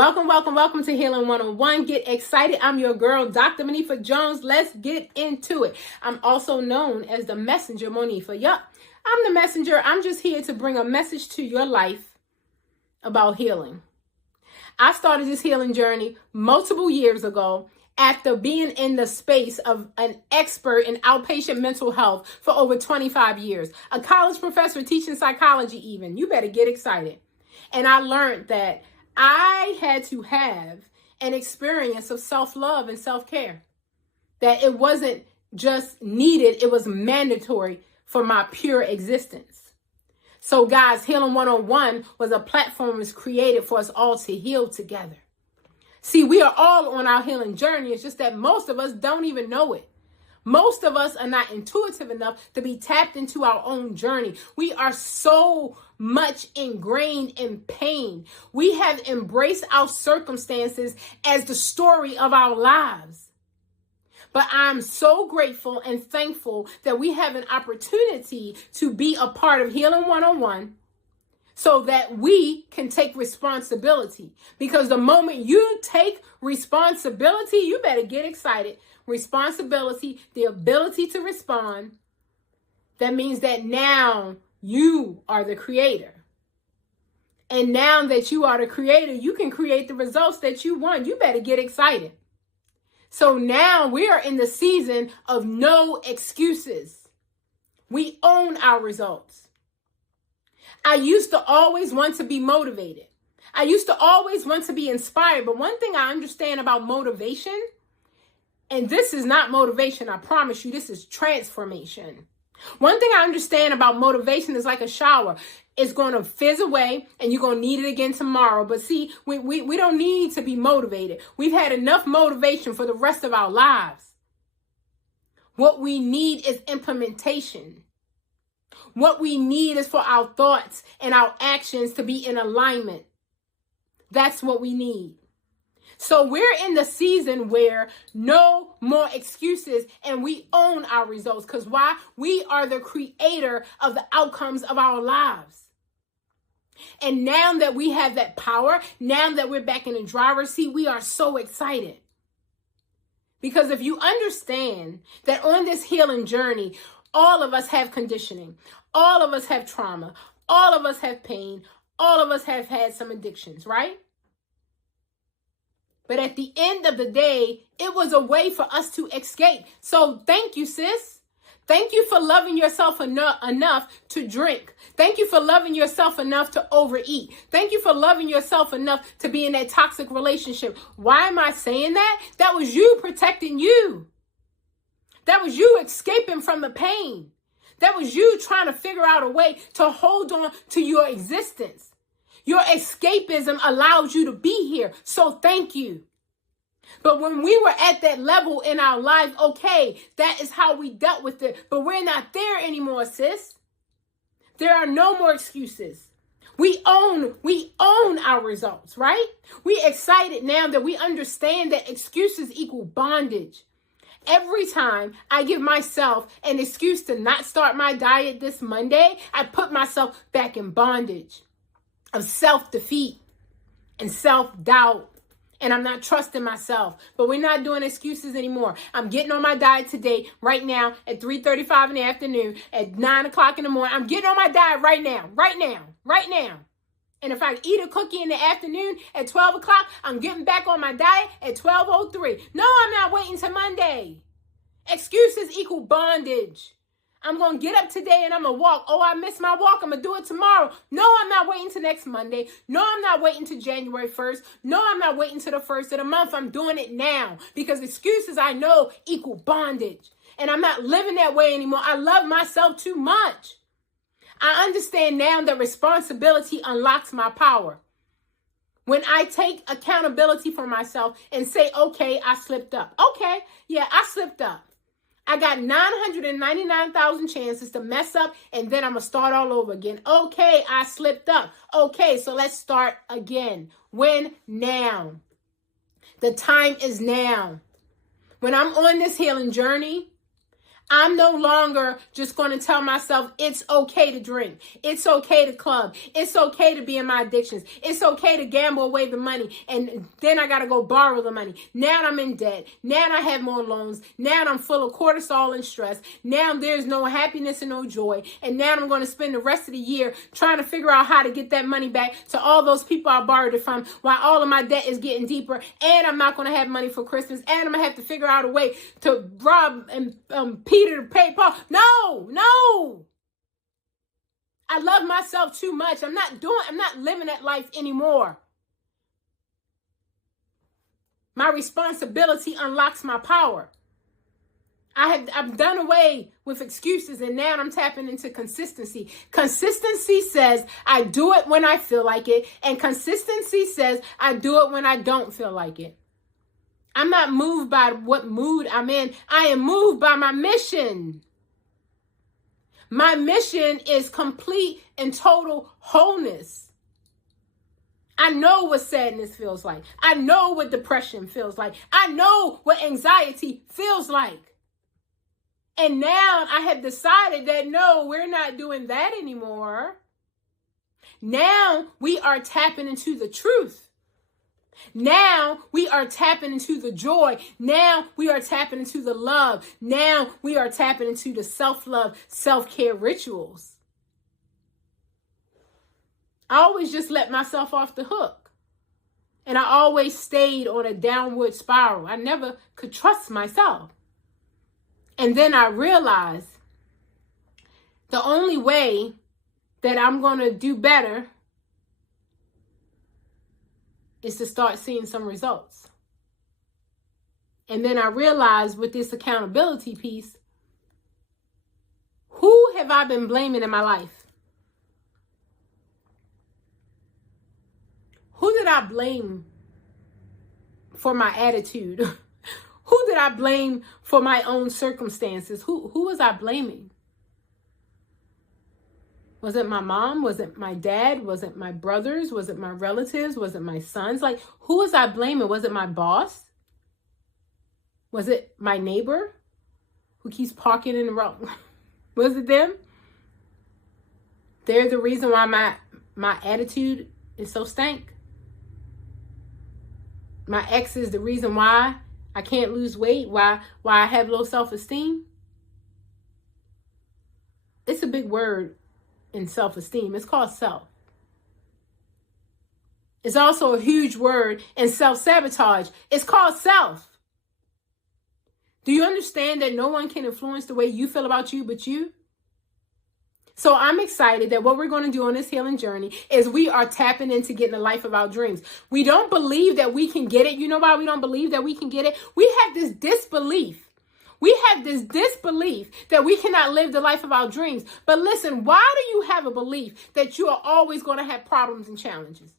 Welcome to Healing 101. Get excited. I'm your girl, Dr. Monifa Jones. Let's get into it. I'm also known as the messenger, Monifa. Yup, I'm the messenger. I'm just here to bring a message to your life about healing. I started this healing journey multiple years ago after being in the space of an expert in outpatient mental health for over 25 years. A college professor teaching psychology even. You better get excited. And I learned that I had to have an experience of self-love and self-care. That it wasn't just needed, it was mandatory for my pure existence. So guys, Healing 101 was a platform that was created for us all to heal together. See, we are all on our healing journey. It's just that most of us don't even know it. Most of us are not intuitive enough to be tapped into our own journey. We are so much ingrained in pain. We have embraced our circumstances as the story of our lives. But I'm so grateful and thankful that we have an opportunity to be a part of Healing 101 so that we can take responsibility. Because the moment you take responsibility, you better get excited. Responsibility, the ability to respond. That means that now you are the creator. And now that you are the creator, you can create the results that you want. You better get excited. So now we are in the season of no excuses. We own our results. I used to always want to be motivated. I used to always want to be inspired. But one thing I understand about motivation, and this is not motivation, I promise you, this is transformation. One thing I understand about motivation is like a shower. It's going to fizz away and you're going to need it again tomorrow. But see, we don't need to be motivated. We've had enough motivation for the rest of our lives. What we need is implementation. What we need is for our thoughts and our actions to be in alignment. That's what we need. So we're in the season where no more excuses and we own our results. Because why? We are the creator of the outcomes of our lives. And now that we have that power, now that we're back in the driver's seat, we are so excited. Because if you understand that on this healing journey, all of us have conditioning. All of us have trauma. All of us have pain. All of us have had some addictions, right? But at the end of the day, it was a way for us to escape. So thank you, sis. Thank you for loving yourself enough to drink. Thank you for loving yourself enough to overeat. Thank you for loving yourself enough to be in that toxic relationship. Why am I saying that? That was you protecting you. That was you escaping from the pain. That was you trying to figure out a way to hold on to your existence. Your escapism allowed you to be here. So thank you. But when we were at that level in our life, okay, that is how we dealt with it. But we're not there anymore, sis. There are no more excuses. We own our results, right? We excited now that we understand that excuses equal bondage. Every time I give myself an excuse to not start my diet this Monday, I put myself back in bondage of self-defeat and self-doubt. And I'm not trusting myself. But we're not doing excuses anymore. I'm getting on my diet today, right now, at 3:35 in the afternoon, at 9 o'clock in the morning. I'm getting on my diet right now. And if I eat a cookie in the afternoon at 12 o'clock, I'm getting back on my diet at 12:03. No, I'm not waiting till Monday. Excuses equal bondage. I'm going to get up today and I'm going to walk. Oh, I missed my walk. I'm going to do it tomorrow. No, I'm not waiting till next Monday. No, I'm not waiting till January 1st. No, I'm not waiting till the 1st of the month. I'm doing it now because excuses I know equal bondage. And I'm not living that way anymore. I love myself too much. I understand now that responsibility unlocks my power. When I take accountability for myself and say, okay, I slipped up. Okay, yeah, I slipped up. I got 999,000 chances to mess up, and then I'm going to start all over again. Okay, I slipped up. Okay, so let's start again. When? Now. The time is now. When I'm on this healing journey, I'm no longer just going to tell myself it's okay to drink. It's okay to club. It's okay to be in my addictions. It's okay to gamble away the money. And then I got to go borrow the money. Now I'm in debt. Now I have more loans. Now I'm full of cortisol and stress. Now there's no happiness and no joy. And now I'm going to spend the rest of the year trying to figure out how to get that money back to all those people I borrowed it from while all of my debt is getting deeper. And I'm not going to have money for Christmas. And I'm going to have to figure out a way to rob and Peter to pay Paul. No. I love myself too much. I'm not living that life anymore. My responsibility unlocks my power. I've done away with excuses, and now I'm tapping into consistency. Consistency says I do it when I feel like it, and consistency says I do it when I don't feel like it. I'm not moved by what mood I'm in. I am moved by my mission. My mission is complete and total wholeness. I know what sadness feels like. I know what depression feels like. I know what anxiety feels like. And now I have decided that no, we're not doing that anymore. Now we are tapping into the truth. Now we are tapping into the joy. Now we are tapping into the love. Now we are tapping into the self-love, self-care rituals. I always just let myself off the hook. And I always stayed on a downward spiral. I never could trust myself. And then I realized the only way that I'm going to do better is to start seeing some results. And then I realized with this accountability piece, who have I been blaming in my life? Who did I blame for my attitude? Who did I blame for my own circumstances? Who was I blaming? Was it my mom? Was it my dad? Was it my brothers? Was it my relatives? Was it my sons? Like, who was I blaming? Was it my boss? Was it my neighbor who keeps parking in the wrong? Was it them? They're the reason why my attitude is so stank. My ex is the reason why I can't lose weight, why I have low self-esteem. It's a big word in self-esteem. It's called self. It's also a huge word in self-sabotage. It's called self. Do you understand that no one can influence the way you feel about you but you? So I'm excited that what we're going to do on this healing journey is we are tapping into getting the life of our dreams. We don't believe that we can get it. You know why we don't believe that we can get it? We have this disbelief. We have this disbelief that we cannot live the life of our dreams. But listen, why do you have a belief that you are always going to have problems and challenges?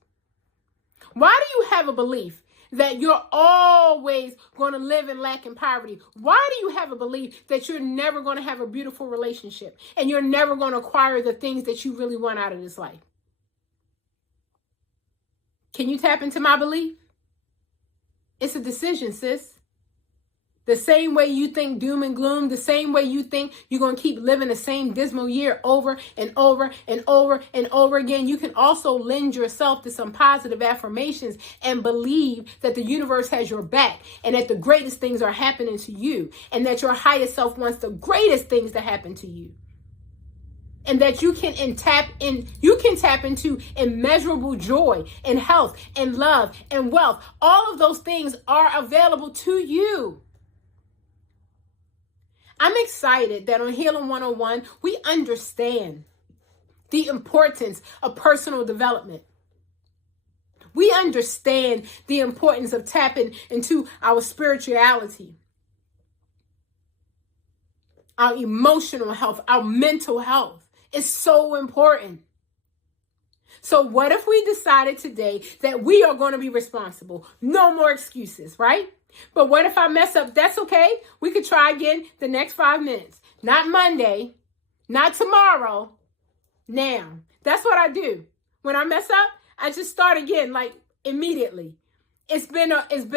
Why do you have a belief that you're always going to live in lack and poverty? Why do you have a belief that you're never going to have a beautiful relationship and you're never going to acquire the things that you really want out of this life? Can you tap into my belief? It's a decision, sis. The same way you think doom and gloom, the same way you think you're going to keep living the same dismal year over and over and over and over again, you can also lend yourself to some positive affirmations and believe that the universe has your back and that the greatest things are happening to you and that your highest self wants the greatest things to happen to you. And that you can tap into immeasurable joy and health and love and wealth. All of those things are available to you. I'm excited that on Healing 101, we understand the importance of personal development. We understand the importance of tapping into our spirituality, our emotional health, our mental health. It's so important. So what if we decided today that we are going to be responsible? No more excuses, right? But what if I mess up? That's okay. We could try again the next 5 minutes. Not Monday, not tomorrow, now. That's what I do. When I mess up, I just start again, like immediately. It's been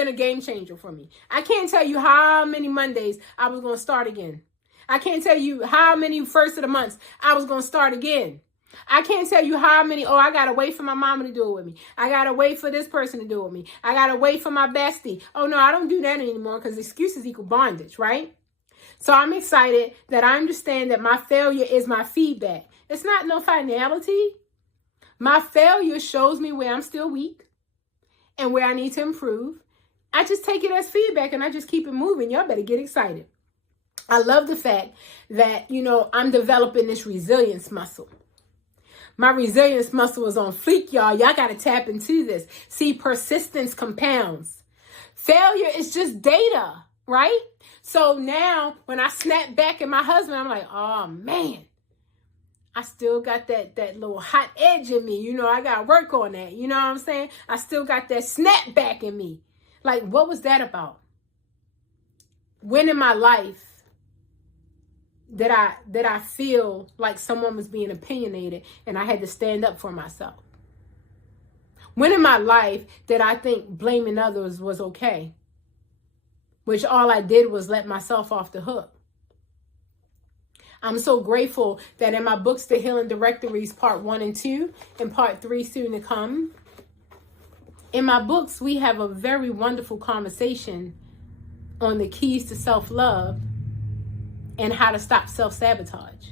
a game changer for me. I can't tell you how many Mondays I was going to start again. I can't tell you how many first of the months I was going to start again. I can't tell you how many, I got to wait for my mama to do it with me. I got to wait for this person to do it with me. I got to wait for my bestie. Oh, no, I don't do that anymore because excuses equal bondage, right? So I'm excited that I understand that my failure is my feedback. It's not no finality. My failure shows me where I'm still weak and where I need to improve. I just take it as feedback and I just keep it moving. Y'all better get excited. I love the fact that, I'm developing this resilience muscle. My resilience muscle is on fleek, y'all. Y'all got to tap into this. See, persistence compounds. Failure is just data, right? So now when I snap back at my husband, I'm like, oh, man, I still got that little hot edge in me. I got to work on that. You know what I'm saying? I still got that snap back in me. Like, what was that about? When in my life did I feel like someone was being opinionated and I had to stand up for myself? When in my life did I think blaming others was okay? Which all I did was let myself off the hook. I'm so grateful that in my books, The Healing Directories, Part 1 and 2, and Part 3 soon to come, in my books, we have a very wonderful conversation on the keys to self-love and how to stop self-sabotage.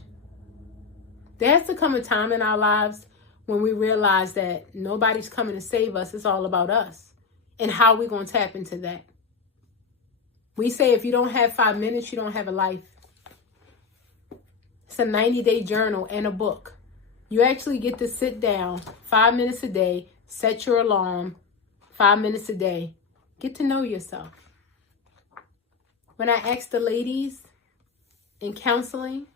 There has to come a time in our lives when we realize that nobody's coming to save us. It's all about us and how we're going to tap into that. We say if you don't have 5 minutes, you don't have a life. It's a 90-day journal and a book. You actually get to sit down 5 minutes a day, set your alarm, 5 minutes a day. Get to know yourself. When I ask the ladies in counseling,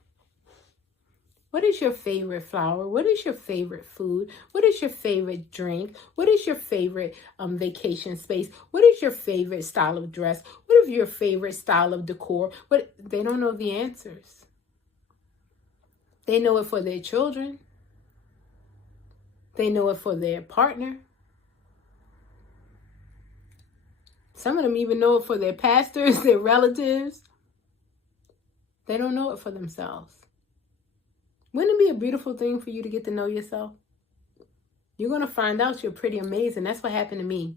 what is your favorite flower? What is your favorite food? What is your favorite drink? What is your favorite vacation space? What is your favorite style of dress? What is your favorite style of decor? They don't know the answers. They know it for their children. They know it for their partner. Some of them even know it for their pastors, their relatives. They don't know it for themselves. Wouldn't it be a beautiful thing for you to get to know yourself? You're going to find out you're pretty amazing. That's what happened to me.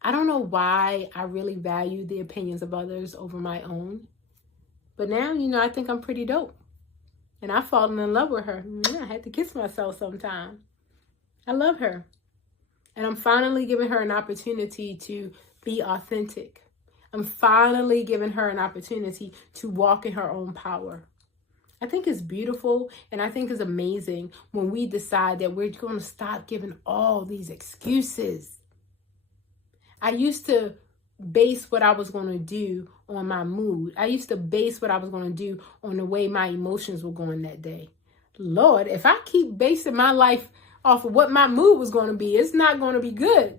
I don't know why I really value the opinions of others over my own. But now, I think I'm pretty dope. And I've fallen in love with her. I had to kiss myself sometime. I love her. And I'm finally giving her an opportunity to be authentic. I'm finally giving her an opportunity to walk in her own power. I think it's beautiful and I think it's amazing when we decide that we're going to stop giving all these excuses. I used to base what I was going to do on my mood. I used to base what I was going to do on the way my emotions were going that day. Lord, if I keep basing my life off of what my mood was going to be, it's not going to be good.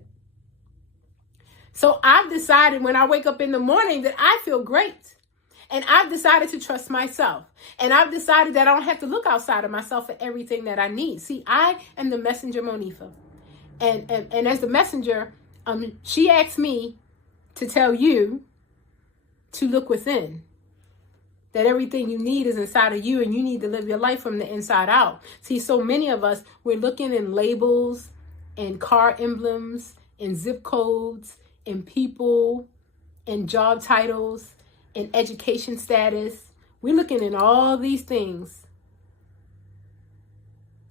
So I've decided when I wake up in the morning that I feel great. And I've decided to trust myself. And I've decided that I don't have to look outside of myself for everything that I need. See, I am the messenger, Monifa. And as the messenger, she asked me to tell you to look within. That everything you need is inside of you and you need to live your life from the inside out. See, so many of us, we're looking in labels and car emblems and zip codes and people and job titles and education status. We're looking in all these things,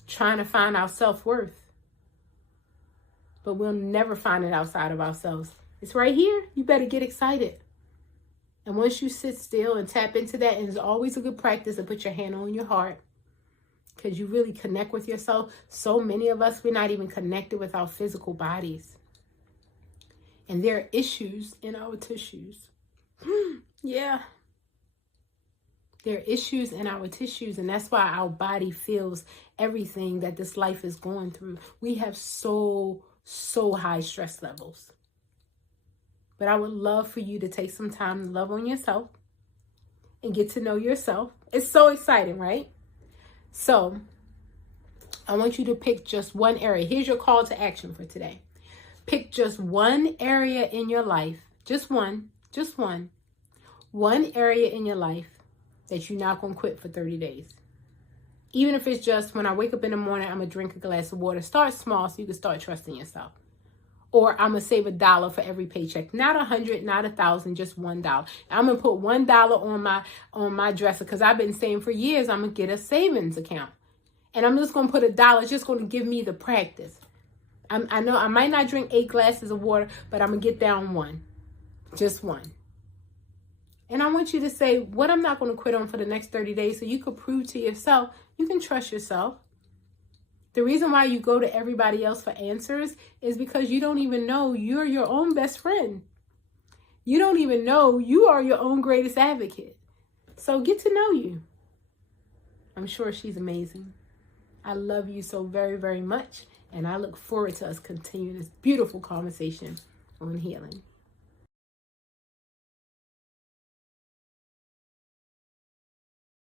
trying to find our self-worth. But we'll never find it outside of ourselves. It's right here. You better get excited. And once you sit still and tap into that, and it's always a good practice to put your hand on your heart because you really connect with yourself. So many of us, we're not even connected with our physical bodies. And there are issues in our tissues. Yeah. There are issues in our tissues, and that's why our body feels everything that this life is going through. We have so high stress levels. But I would love for you to take some time to love on yourself and get to know yourself. It's so exciting, right? So I want you to pick just one area. Here's your call to action for today. Pick just one area in your life, just one area in your life that you're not going to quit for 30 days. Even if it's just when I wake up in the morning, I'm going to drink a glass of water. Start small so you can start trusting yourself. Or I'm going to save $1 for every paycheck. Not 100, not 1,000, just $1. I'm going to put $1 on my dresser because I've been saying for years I'm going to get a savings account. And I'm just going to put $1. It's just going to give me the practice. I know I might not drink 8 glasses of water, but I'm going to get down 1. Just 1. And I want you to say what I'm not going to quit on for the next 30 days so you can prove to yourself you can trust yourself. The reason why you go to everybody else for answers is because you don't even know you're your own best friend. You don't even know you are your own greatest advocate. So get to know you. I'm sure she's amazing. I love you so very, very much. And I look forward to us continuing this beautiful conversation on healing.